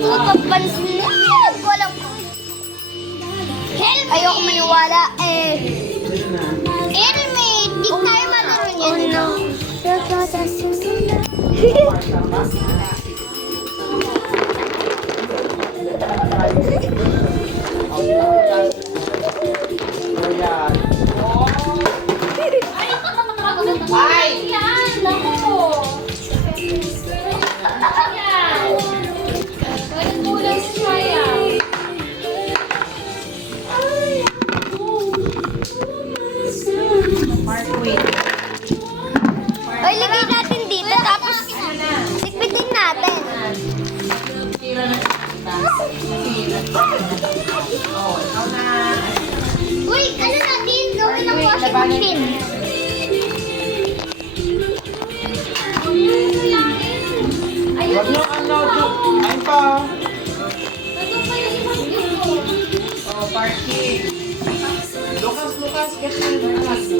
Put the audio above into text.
Papansin na. Walang... Helmet! Ayoko maniwala eh. Helmet! Di tayo malaro yan. Oh no. Ay! Yan! Naku! Yan! Walang kulang si Maya. Ay, lagay natin dito. Tapos, sikpitin natin. Tira na kita. Oh, ikaw na. Uy, ano natin? Gawin ng washing machine. Ayun, Ay pa. nandun pa yung ibang yun. Oh, parking. Lucas, get na.